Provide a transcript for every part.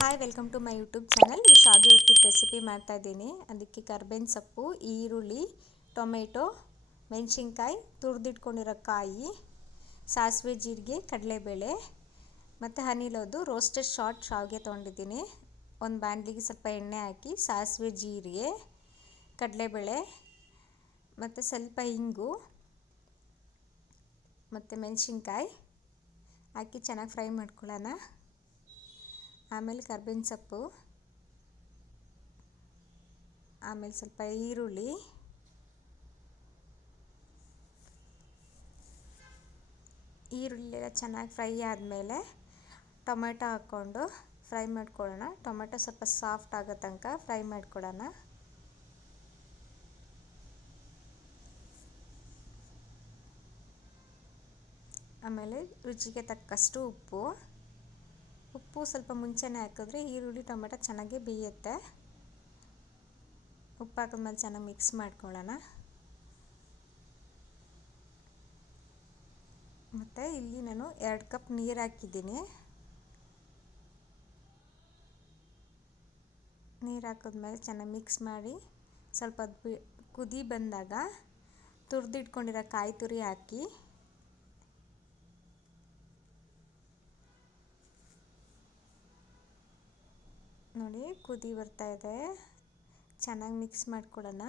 Hi, welcome to my YouTube channel. ಶಾವಿಗೆ ಉಪ್ಪಿಟ್ಟು recipe ಮಾಡ್ತಾ ಇದ್ದೀನಿ. ಅದಕ್ಕೆ ಕರ್ಬೇವಿನ ಸೊಪ್ಪು, ಈರುಳ್ಳಿ, ಟೊಮೆಟೊ, ಮೆಣಸಿನ್ಕಾಯಿ, ತುರಿದಿಟ್ಕೊಂಡಿರೋ ಕಾಯಿ, ಸಾಸಿವೆ, ಜೀರಿಗೆ, ಕಡಲೆಬೇಳೆ ಮತ್ತು ಹನಿಲೋದು ರೋಸ್ಟೆಡ್ ಶಾರ್ಟ್ ಶಾವಿಗೆ ತೊಗೊಂಡಿದ್ದೀನಿ. ಒಂದು ಬಾಣಲಿಗೆ ಸ್ವಲ್ಪ ಎಣ್ಣೆ ಹಾಕಿ ಸಾಸಿವೆ, ಜೀರಿಗೆ, ಕಡಲೆಬೇಳೆ ಮತ್ತು ಸ್ವಲ್ಪ ಇಂಗು ಮತ್ತು ಮೆಣಸಿನ್ಕಾಯಿ ಹಾಕಿ ಚೆನ್ನಾಗಿ ಫ್ರೈ ಮಾಡ್ಕೊಳ್ಳೋಣ. ಆಮೇಲೆ ಕರ್ಬೇವಿನ ಸೊಪ್ಪು, ಆಮೇಲೆ ಸ್ವಲ್ಪ ಈರುಳ್ಳಿ, ಎಲ್ಲ ಚೆನ್ನಾಗಿ ಫ್ರೈ ಆದಮೇಲೆ ಟೊಮೆಟೊ ಹಾಕ್ಕೊಂಡು ಫ್ರೈ ಮಾಡ್ಕೊಳ್ಳೋಣ. ಟೊಮೆಟೊ ಸ್ವಲ್ಪ ಸಾಫ್ಟ್ ಆಗೋ ತನಕ ಫ್ರೈ ಮಾಡ್ಕೊಳ್ಳೋಣ. ಆಮೇಲೆ ರುಚಿಗೆ ತಕ್ಕಷ್ಟು ಉಪ್ಪು ಸ್ವಲ್ಪ ಮುಂಚೆನೇ ಹಾಕಿದ್ರೆ ಈರುಳ್ಳಿ ಟೊಮೆಟೊ ಚೆನ್ನಾಗಿ ಬೇಯುತ್ತೆ. ಉಪ್ಪು ಹಾಕಿದ್ಮೇಲೆ ಚೆನ್ನಾಗಿ ಮಿಕ್ಸ್ ಮಾಡ್ಕೊಳ್ಳೋಣ. ಮತ್ತು ಇಲ್ಲಿ ನಾನು 2 ಕಪ್ ನೀರು ಹಾಕಿದ್ದೀನಿ. ನೀರು ಹಾಕಿದ್ಮೇಲೆ ಚೆನ್ನಾಗಿ ಮಿಕ್ಸ್ ಮಾಡಿ ಸ್ವಲ್ಪ ಕುದಿ ಬಂದಾಗ ತುರಿದಿಟ್ಕೊಂಡಿರೋ ಕಾಯಿ ತುರಿ ಹಾಕಿ ನೋಡಿ, ಕುದಿ ಬರ್ತಾ ಇದೆ. ಚೆನ್ನಾಗಿ ಮಿಕ್ಸ್ ಮಾಡ್ಕೊಳ್ಳೋಣ.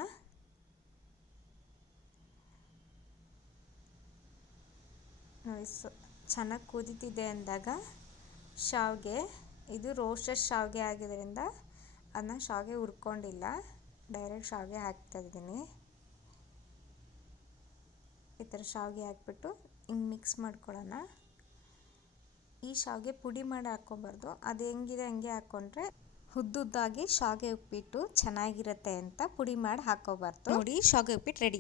ನೋಡಿ, ಚೆನ್ನಾಗಿ ಕುದೀತಿದೆ ಅಂದಾಗ ಶಾವಿಗೆ, ಇದು ರೋಸ್ಟೆಡ್ ಶಾವಿಗೆ ಆಗಿದ್ದರಿಂದ ಅದನ್ನ ಶಾವಿಗೆ ಹುರ್ಕೊಂಡಿಲ್ಲ, ಡೈರೆಕ್ಟ್ ಶಾವಿಗೆ ಹಾಕ್ತಾ ಇದ್ದೀನಿ. ಈ ಥರ ಶಾವಿಗೆ ಹಾಕ್ಬಿಟ್ಟು ಹಿಂಗೆ ಮಿಕ್ಸ್ ಮಾಡ್ಕೊಳ್ಳೋಣ. ಈ ಶಾವಿಗೆ ಪುಡಿ ಮಾಡಿ ಹಾಕ್ಕೊಬಾರ್ದು, ಅದು ಹೆಂಗಿದೆ ಹಂಗೆ ಹಾಕ್ಕೊಂಡ್ರೆ ಉದ್ದುದ್ದಾಗಿ ಶಾವಿಗೆ ಉಪ್ಪಿಟ್ಟು ಚೆನ್ನಾಗಿರುತ್ತೆ ಅಂತ ಪುಡಿ ಮಾಡಿ ಹಾಕ್ಕೋಬಾರ್ದು. ನೋಡಿ, ಶಾವಿಗೆ ಉಪ್ಪಿಟ್ಟು ರೆಡಿ.